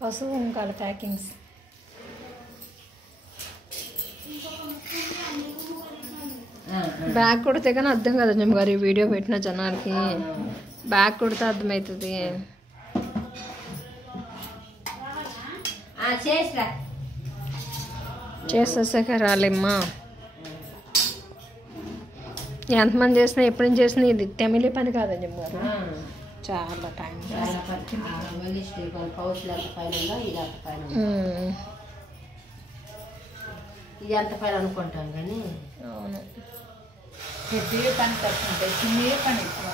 పసుపు Kunkala packings. Bag కుడితే కానీ అర్థం కదా గారు ఈ వీడియో పెట్టిన జనాలకి. బ్యాగ్ కుడితే అర్థమవుతుంది. చేసేసాక రాలేమ్మా. ఎంతమంది చేసినా ఎప్పుడు చేసినా ఇది తెమిలే పని కాదని గారు. చాలా టైం ఇది అంత పని అనుకుంటాం కానీ అవును పెద్ద పని తక్కువ చిన్న పని ఎక్కువ.